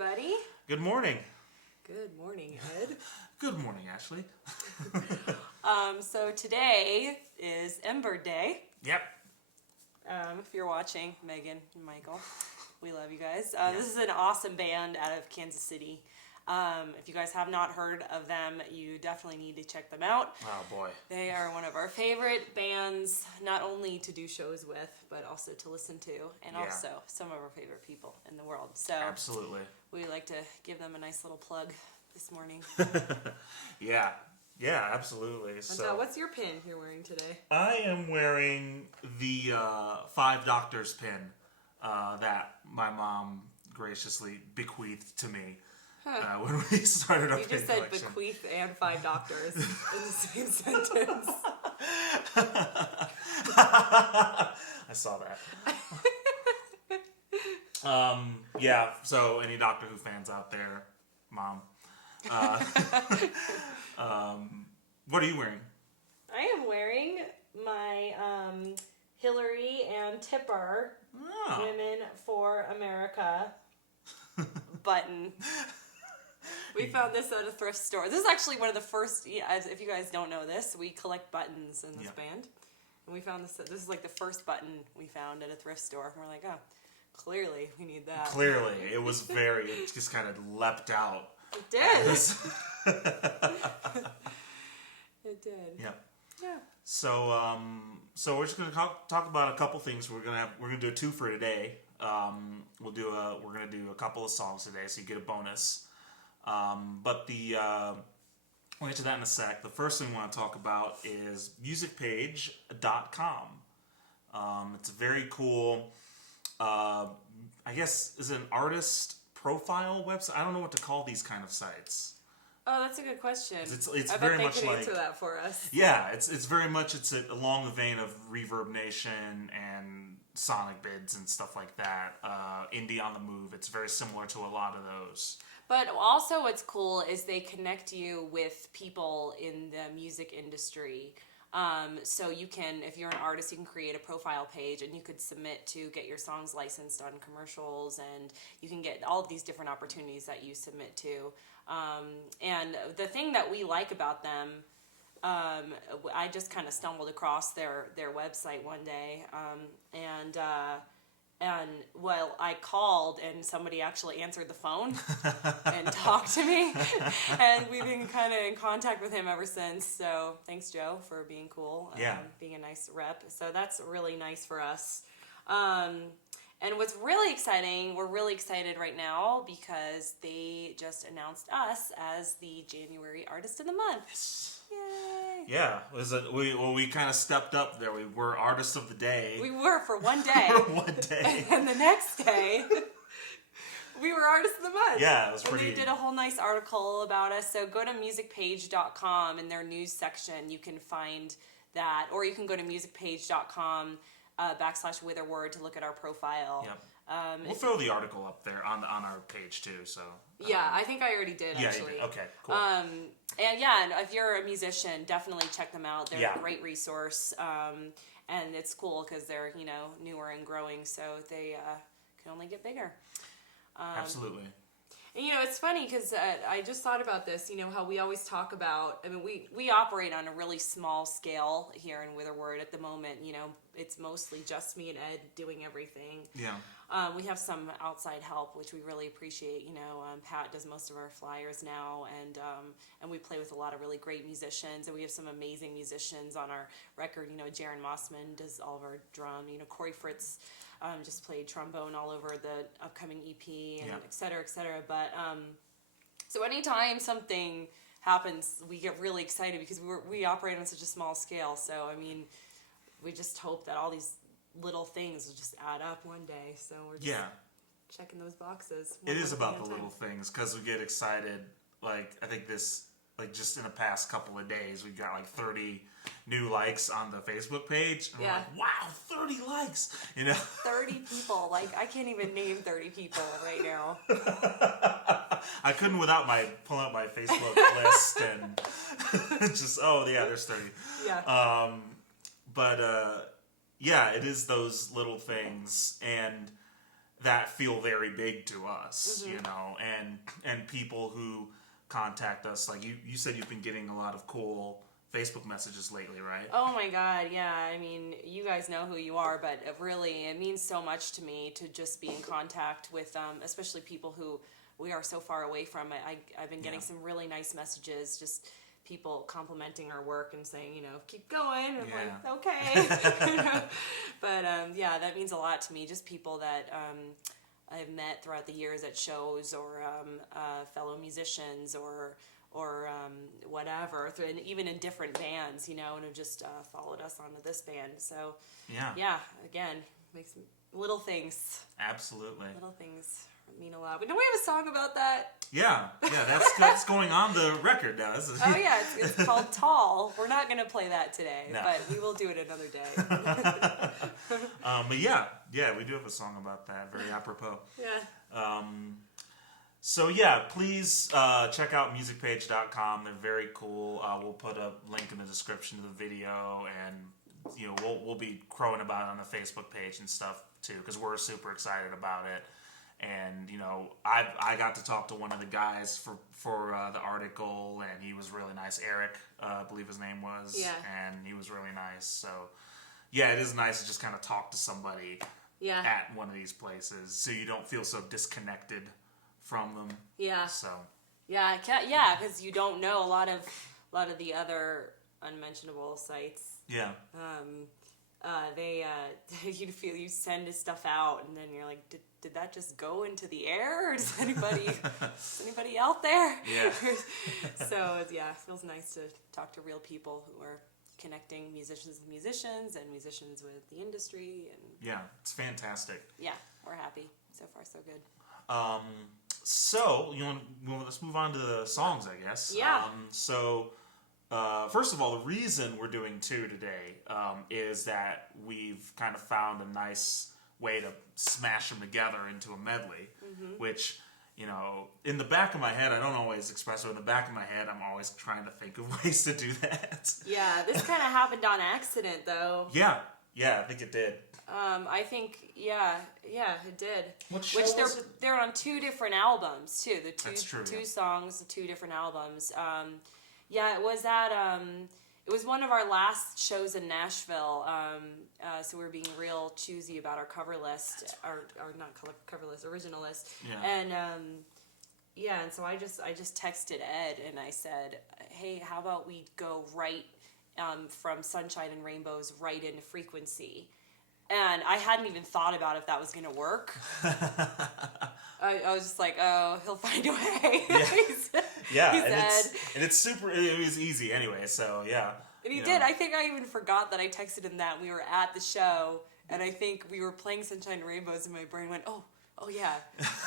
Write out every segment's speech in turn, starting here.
everybody. Good morning. Good morning, Ed. Good morning, Ashley. So today is Ember Day. Yep. If you're watching, Megan and Michael, we love you guys. This is an awesome band out of Kansas City. If you guys have not heard of them, you definitely need to check them out. Oh, boy. They are one of our favorite bands, not only to do shows with, but also to listen to, and also some of our favorite people in the world. So Absolutely. we like to give them a nice little plug this morning. Yeah, absolutely. So what's your pin you're wearing today? I am wearing the 5 Doctors pin that my mom graciously bequeathed to me. When we started our You pin just said collection. bequeath and 5 doctors in the same sentence. I saw that. Yeah, so any Doctor Who fans out there, Mom. What are you wearing? I am wearing my Hillary and Tipper Women for America button. We found this at a thrift store. This is actually one of the first, if you guys don't know this, we collect buttons in this band. And we found this is like the first button we found at a thrift store. And we're like, oh, clearly we need that. Clearly. It was it just kind of leapt out. It did. It did. Yeah. Yeah. So we're just gonna talk about a couple things. We're gonna do a 2 for today. We're gonna do a couple of songs today, so you get a bonus. But we'll get to that in a sec. The first thing we want to talk about is musicpage.com. It's a very cool, I guess, is it an artist profile website? I don't know what to call these kind of sites. Oh, that's a good question. It's I very bet much they can like answer that for us. Yeah, it's very much along the vein of Reverb Nation and Sonic Bids and stuff like that. Indie on the Move. It's very similar to a lot of those. But also what's cool is they connect you with people in the music industry. So you can, if you're an artist, you can create a profile page and you could submit to get your songs licensed on commercials, and you can get all of these different opportunities that you submit to. And the thing that we like about them, I just kind of stumbled across their website one day, and I called and somebody actually answered the phone and talked to me, and we've been kind of in contact with him ever since. So thanks, Joe, for being cool, being a nice rep. So that's really nice for us. And what's really exciting, we're really excited right now because they just announced us as the January Artist of the Month. Yes. Yay! Yeah, we kind of stepped up there. We were Artist of the Day. We were for one day. For one day. And the next day, we were Artist of the Month. Yeah, it was and pretty. they did a whole nice article about us. So go to musicpage.com in their news section. You can find that, or you can go to musicpage.com /Whitherward to look at our profile. Yep. We'll throw the article up there on our page too. So I think I already did. Actually. Yeah. Okay. Cool. And if you're a musician, definitely check them out. They're a great resource, and it's cool because they're newer and growing, so they can only get bigger. Absolutely. And it's funny because I just thought about this. How we always talk about. I mean, we operate on a really small scale here in Whitherward at the moment. It's mostly just me and Ed doing everything. Yeah. We have some outside help, which we really appreciate. Pat does most of our flyers now, and we play with a lot of really great musicians, and we have some amazing musicians on our record. Jaron Mossman does all of our drum. Corey Fritz just played trombone all over the upcoming EP, and et cetera, et cetera. But so anytime something happens, we get really excited because we operate on such a small scale. So I mean, we just hope that all these little things will just add up one day. So we're just checking those boxes. It is about the little things because we get excited. Like I think just in the past couple of days, we got like 30 new likes on the Facebook page. And we're like, wow, 30 likes! 30 people. Like I can't even name 30 people right now. I couldn't without pulling up my Facebook list and just there's 30. Yeah. But it is those little things, and that feel very big to us, you know, and people who contact us, like you said you've been getting a lot of cool Facebook messages lately, right? Oh my God, yeah. I mean, you guys know who you are, but it means so much to me to just be in contact with, especially people who we are so far away from. I've been getting some really nice messages, just people complimenting our work and saying, you know, keep going. I'm like, okay. But yeah, that means a lot to me. Just people that I've met throughout the years at shows, or fellow musicians, or whatever, and even in different bands, you know, and have just followed us onto this band. So yeah, again, makes little things. Absolutely. Little things mean a lot. But don't we have a song about that? Yeah, that's going on the record now. Oh yeah, it's called Tall. We're not going to play that today, but we will do it another day. But yeah, we do have a song about that, very apropos. Yeah. So yeah, please check out musicpage.com. They're very cool. We'll put a link in the description to the video, and you know we'll be crowing about it on the Facebook page and stuff too, because we're super excited about it. And you know, I got to talk to one of the guys for the article, and he was really nice. Eric, I believe his name was. Yeah. And he was really nice. So yeah, it is nice to just kind of talk to somebody at one of these places, so you don't feel so disconnected from them. Yeah. So. Yeah, because you don't know a lot of the other unmentionable sites. Yeah. You send this stuff out, and then you're like, did that just go into the air, or is anybody out there? Yeah. So yeah, it feels nice to talk to real people who are connecting musicians with musicians and musicians with the industry, and yeah, it's fantastic. Yeah, we're happy. So far, so good. So let's move on to the songs, I guess. Yeah. First of all, the reason we're doing two today is that we've kind of found a nice way to smash them together into a medley, which, you know, in the back of my head, I don't always express it. In the back of my head, I'm always trying to think of ways to do that. Yeah, this kind of happened on accident, though. Yeah, I think it did. I think, yeah, it did. Which they're on two different albums, too. That's true, two songs, two different albums. Yeah, it was it was one of our last shows in Nashville, so we were being real choosy about our cover list, or not cover list, original list. Yeah. And and so I just texted Ed and I said, hey, how about we go right from Sunshine and Rainbows right into Frequency? And I hadn't even thought about if that was going to work. I was just like, oh, he'll find a way. Yeah, he said. It was easy anyway, so yeah. And he did. I think I even forgot that I texted him that. We were at the show, and I think we were playing Sunshine and Rainbows, and my brain went, oh yeah,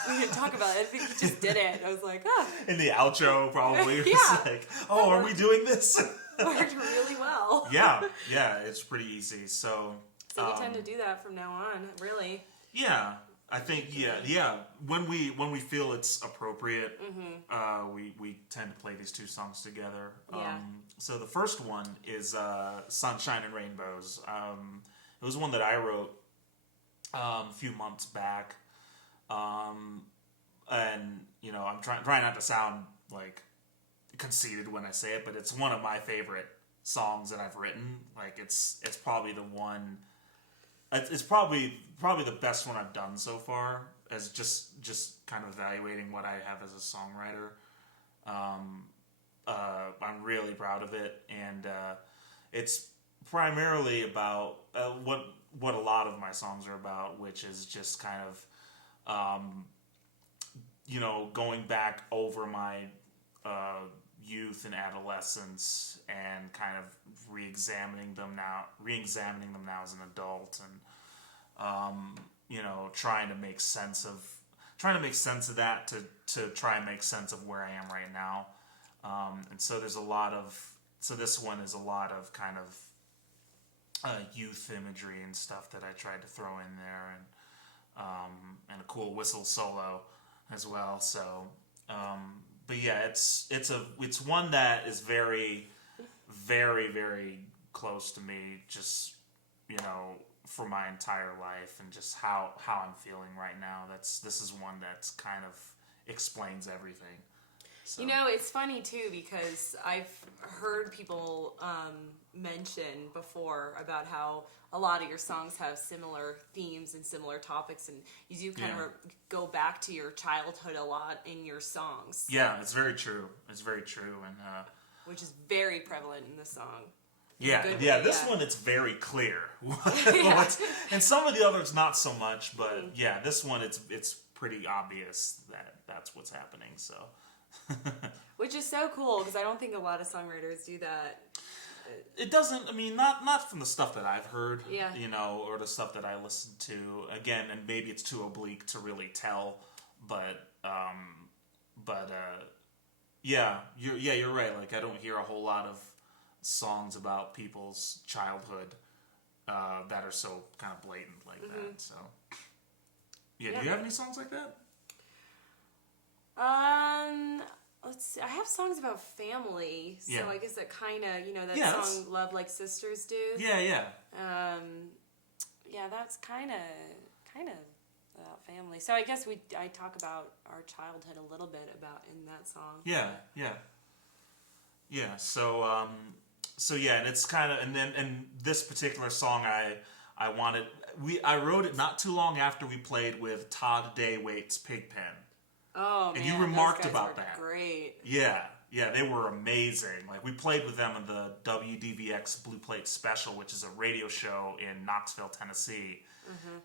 we can talk about it. I think he just did it. I was like, In the outro, probably. It was Yeah. like, oh, are we doing this? Worked really well. Yeah, it's pretty easy, so... So we tend to do that from now on, really. Yeah, I think when we feel it's appropriate, we tend to play these two songs together. Yeah. So the first one is "Sunshine and Rainbows." It was one that I wrote a few months back, and you know I'm trying not to sound like conceited when I say it, but it's one of my favorite songs that I've written. Like it's probably the one. It's probably the best one I've done so far, as just kind of evaluating what I have as a songwriter. I'm really proud of it, and it's primarily about what a lot of my songs are about, which is just kind of going back over my youth and adolescence and kind of re-examining them now as an adult, and trying to make sense of that to try and make sense of where I am right now, and so this one is a lot of kind of youth imagery and stuff that I tried to throw in there, and a cool whistle solo as well. So but yeah, it's one that is very, very, very close to me. Just for my entire life, and just how I'm feeling right now. This is one that's kind of explains everything. So. You know, it's funny too because I've heard people mention before about how a lot of your songs have similar themes and similar topics, and you do kind of go back to your childhood a lot in your songs. Yeah, it's very true. It's very true, and which is very prevalent in the song. Yeah. This one, it's very clear. And some of the others not so much, but yeah, this one it's pretty obvious that that's what's happening. So. Which is so cool because I don't think a lot of songwriters do that. It doesn't. I mean, not from the stuff that I've heard. Yeah. You know, or the stuff that I listened to. Again, and maybe it's too oblique to really tell, but yeah, you're right. Like I don't hear a whole lot of songs about people's childhood that are so kind of blatant like that. So yeah, do you have any songs like that? Let's see. I have songs about family, so I guess that kind of, you know, that song "Love Like Sisters Do." Yeah. Yeah, that's kind of about family. So I guess I talk about our childhood a little bit about in that song. Yeah. So yeah, and it's kind of, and this particular song I wrote it not too long after we played with Todd Daywaite's Pigpen. Oh, man, and you remarked those guys about were that. Great. Yeah, they were amazing. Like we played with them in the WDVX Blue Plate Special, which is a radio show in Knoxville, Tennessee.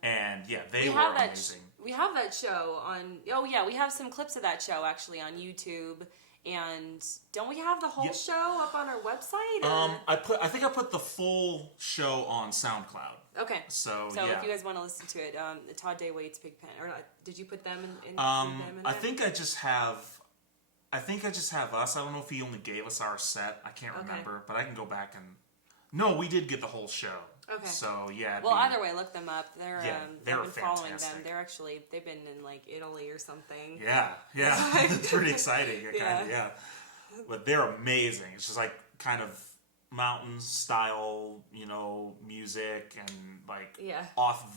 And yeah, they were amazing. We have that show on. Oh yeah, we have some clips of that show actually on YouTube. And don't we have the whole show up on our website? Or? I think I put the full show on SoundCloud. Okay. So if you guys want to listen to it, Todd Daywaite's Pigpen, or did you put them in? I think I just have us. I don't know if he only gave us our set. I can't remember, but I can go back and. No, we did get the whole show. Okay. So yeah. Well, either way, look them up. They're I've been fantastic. following them. They've been in like Italy or something. Yeah. It's pretty exciting. Yeah. But they're amazing. It's just like kind of mountain style, you know, music and like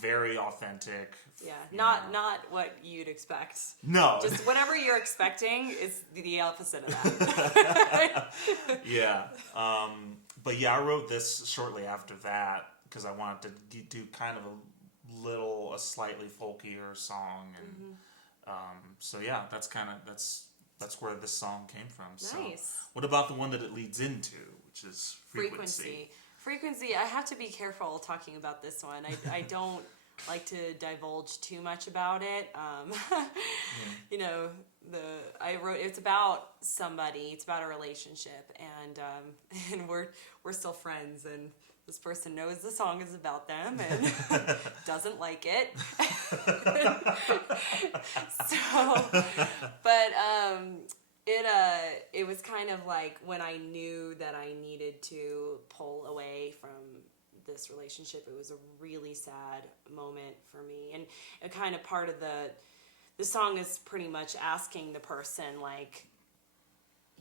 very authentic. Yeah, not what you'd expect. No, just whatever you're expecting is the opposite of that. Yeah. But yeah, I wrote this shortly after that because I wanted to do kind of a slightly folkier song, and so yeah, that's where this song came from. Nice. So, what about the one that it leads into, which is frequency? Frequency. I have to be careful talking about this one. I don't like to divulge too much about it. You know, it's about somebody. It's about a relationship, and we're still friends, and this person knows the song is about them and doesn't like it. It was kind of like when I knew that I needed to pull away from this relationship. It was a really sad moment for me, and a kind of part of the song is pretty much asking the person, like,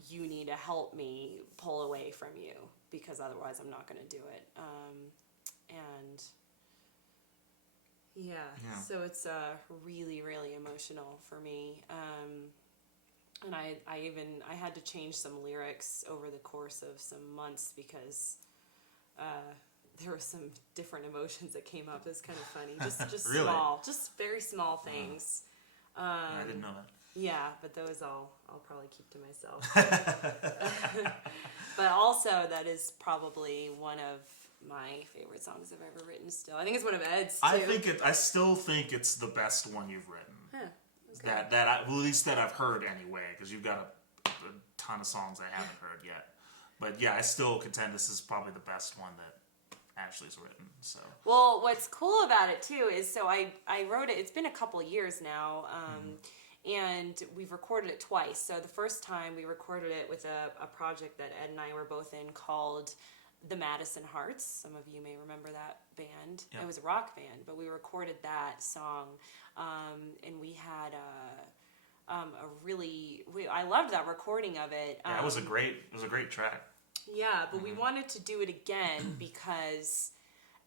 you need to help me pull away from you because otherwise I'm not going to do it. So it's really, really emotional for me. And I had to change some lyrics over the course of some months because there were some different emotions that came up. It was kind of funny. Just really? Just very small things. I didn't know that. Yeah, but those I'll probably keep to myself. But also, that is probably one of my favorite songs I've ever written. Still, I think it's one of Ed's too. I still think it's the best one you've written. Huh. Okay. At least that I've heard anyway, because you've got a ton of songs I haven't heard yet. But yeah, I still contend this is probably the best one that Ashley's written. So. Well, what's cool about it too is I wrote it. It's been a couple years now. And we've recorded it twice. So the first time we recorded it with a project that Ed and I were both in called the Madison Hearts. Some of you may remember that band. Yep. It was a rock band, but we recorded that song, and we had I loved that recording of it. Yeah, it was a great track. Yeah, but we wanted to do it again because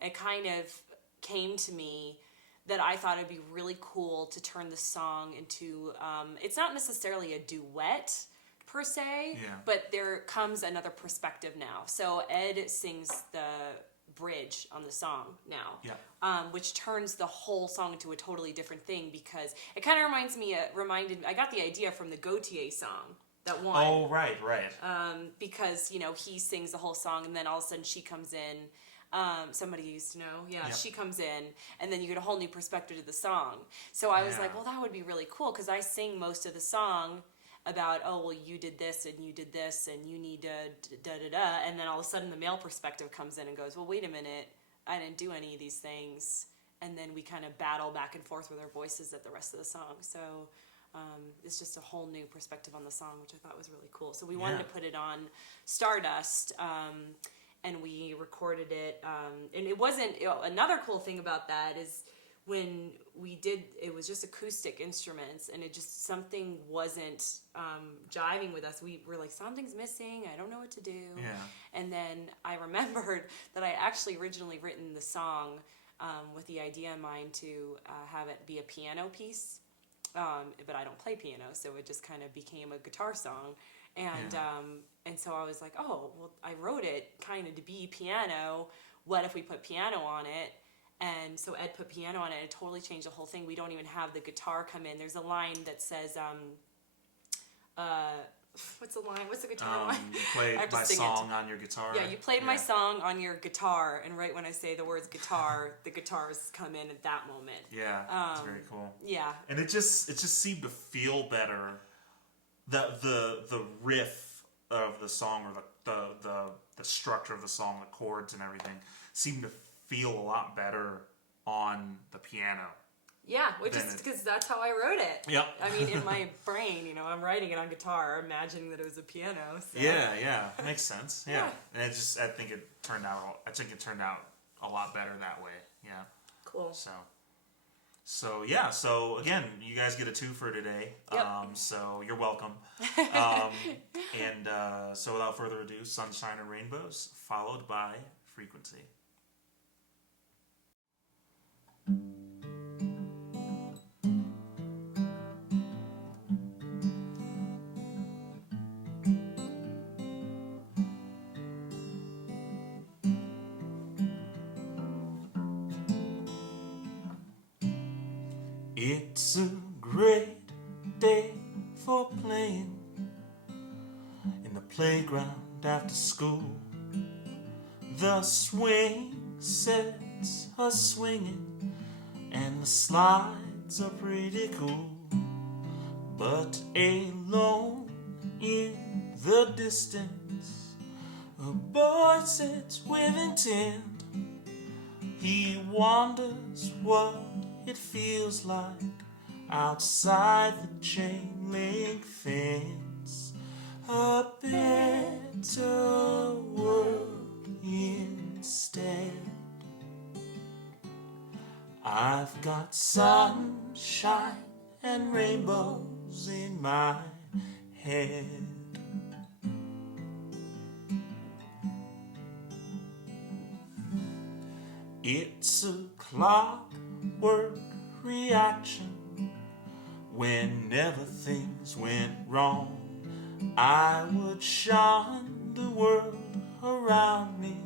it kind of came to me that I thought it'd be really cool to turn the song into, it's not necessarily a duet per se, but there comes another perspective now. So Ed sings the bridge on the song now, which turns the whole song into a totally different thing, because it kind of reminded me, I got the idea from the Gautier song. That one. Oh, right. Because, he sings the whole song, and then all of a sudden she comes in. Somebody used to know. She comes in, and then you get a whole new perspective to the song. So I was like, well, that would be really cool, because I sing most of the song about, oh, well, you did this, and you did this, and you need da-da-da, and then all of a sudden the male perspective comes in and goes, well, wait a minute, I didn't do any of these things. And then we kind of battle back and forth with our voices at the rest of the song. So it's just a whole new perspective on the song, which I thought was really cool. So we wanted to put it on Stardust, and we recorded it. And it wasn't, another cool thing about that is when we did, it was just acoustic instruments, and it just, something wasn't jiving with us. We were like, something's missing, I don't know what to do. And then I remembered that I actually originally written the song with the idea in mind to have it be a piano piece. But I don't play piano, so it just kind of became a guitar song. And so I was like, oh, well, I wrote it kind of to be piano. What if we put piano on it? And so Ed put piano on it, and it totally changed the whole thing. We don't even have the guitar come in. There's a line that says, what's the line? What's the guitar line? You played my song on your guitar. Yeah, you played my song on your guitar, and right when I say the words guitar, the guitars come in at that moment. Yeah, it's very cool. Yeah. And it just seemed to feel better. The riff of the song, or the structure of the song, the chords and everything, seemed to feel a lot better on the piano. Yeah, which is because that's how I wrote it. Yep. I mean, in my brain, I'm writing it on guitar, imagining that it was a piano. So. Yeah, makes sense. Yeah, and I think it turned out a lot better that way. Yeah. Cool. So again, you guys get a 2 for today. Yep. So you're welcome. So without further ado, Sunshine and Rainbows, followed by Frequency. It's a great day for playing in the playground after school. The swing sets are swinging and the slides are pretty cool. But alone in the distance, a boy sits with intent. He wonders what it feels like outside the chain link fence. A better world instead. I've got sunshine and rainbows in my head. It's a clockwork reaction. Whenever things went wrong, I would shun the world around me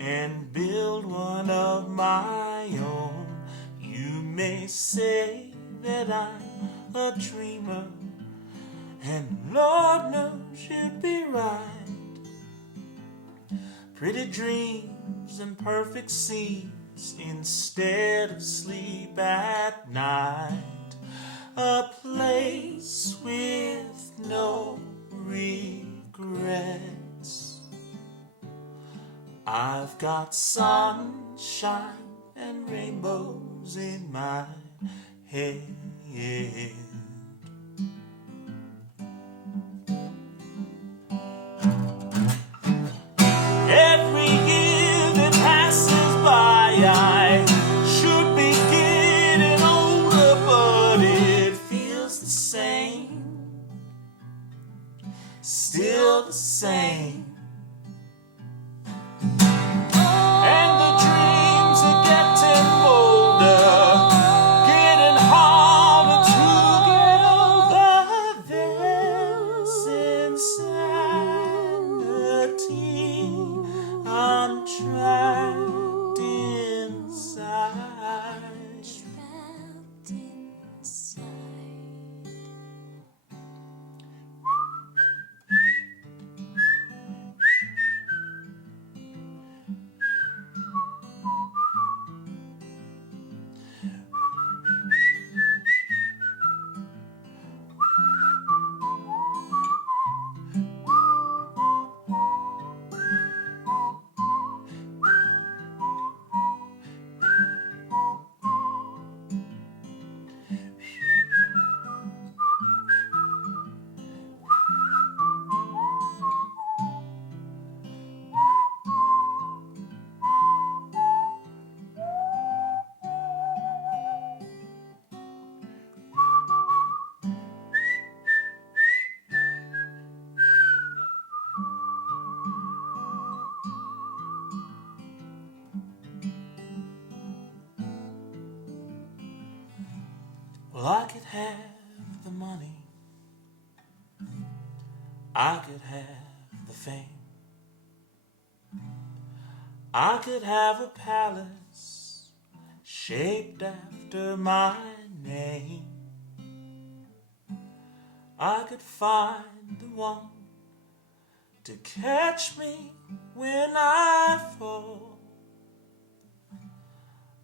and build one of my own. You may say that I'm a dreamer, and Lord knows you'd be right. Pretty dreams and perfect scenes instead of sleep at night. A place with no regrets. I've got sunshine and rainbows in my head. Every year that passes by, I should be getting older, but it feels the same, still the same. And the dreams are getting Well, I could have the money, I could have the fame, I could have a palace shaped after my name. I could find the one to catch me when I fall.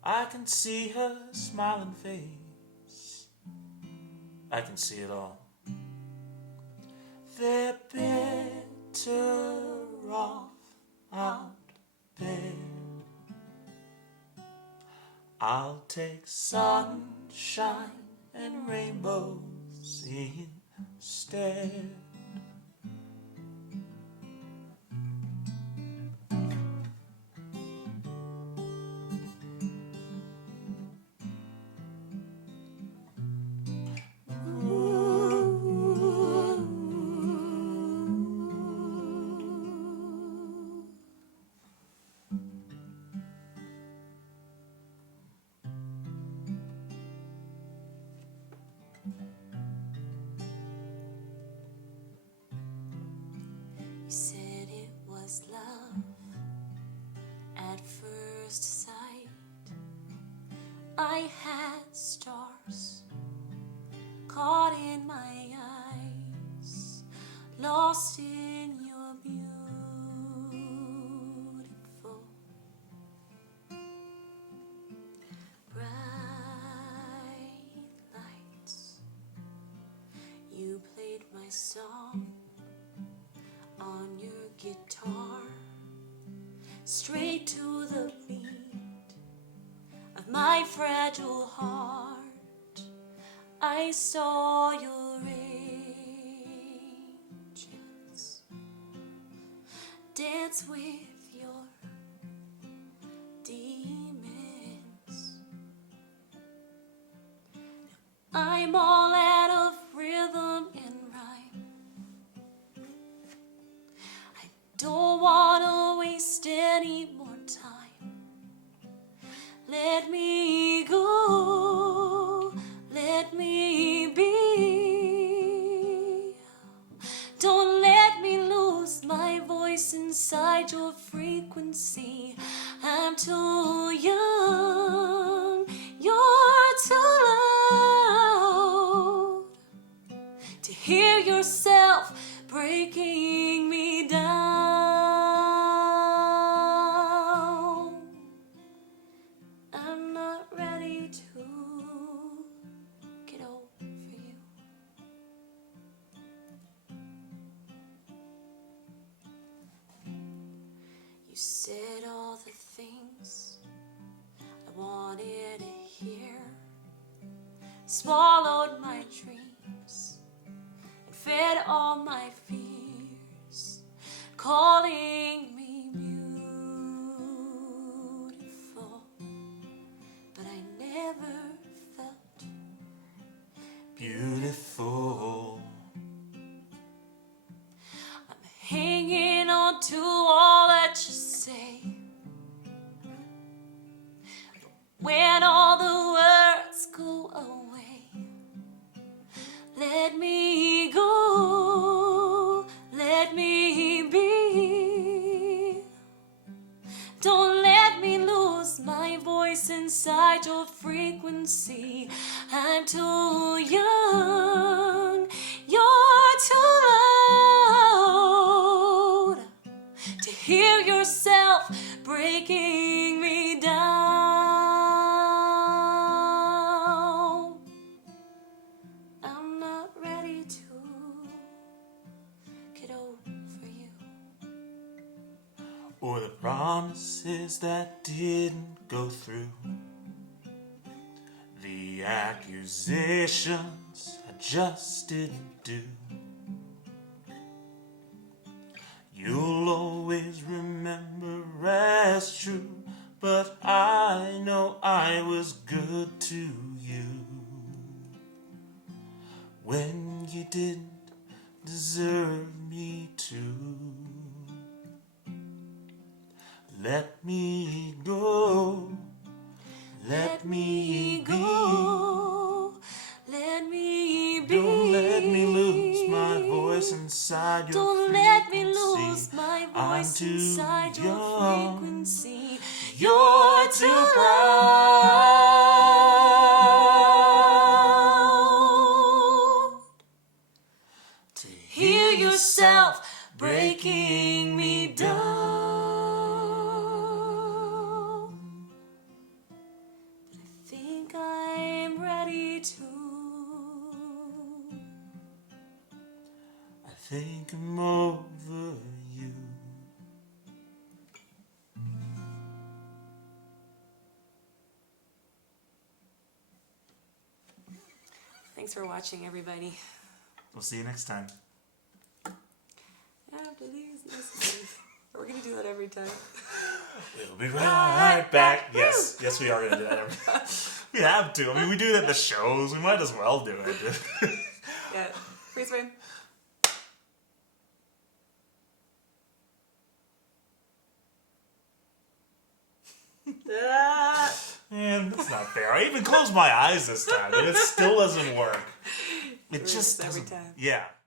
I can see her smiling face, I can see it all. They're better off out there. I'll take sunshine and rainbows instead. You said it was love at first sight. I had stars caught in my eyes, lost in your beautiful bright lights. You played my song on your guitar, straight to the beat of my fragile heart. I saw your angels dance with your demons. I'm all out of rhythm and rhyme. Don't wanna waste any more time. Let me go, let me be. Don't let me lose my voice inside your frequency. I'm too young, you're too loud to hear yourself breaking me down. I'm not ready to get over you. You said all the things I wanted to hear, swallowed my dreams and fed all my fears, calling me beautiful, but I never felt Beautiful. I'm hanging on to all that you say. When all the words go away, let me go, let me be. Don't let me lose my voice inside your frequency. I'm too young, you're too loud to hear yourself breaking me down. I'm not ready to get over you. Or the promises that didn't go through, the accusations I just didn't do. You'll always remember as true, but I know I was good to you when you didn't deserve me to. Let me go, let me be. Go, inside your Don't frequency. let me lose my I'm voice too inside your young. frequency. You're too proud to Hear yourself breaking me down. But I think I'm ready to. I think I'm over you. Thanks for watching, everybody. We'll see you next time. After these messages. We're going to do that every time. We'll be right back. Yes, we are going to do that every time. We have to. I mean, we do it at the shows. We might as well do it. Yeah. Freeze frame. Man, that's not fair. I even closed my eyes this time, and it still doesn't work. It just every doesn't. time. Yeah.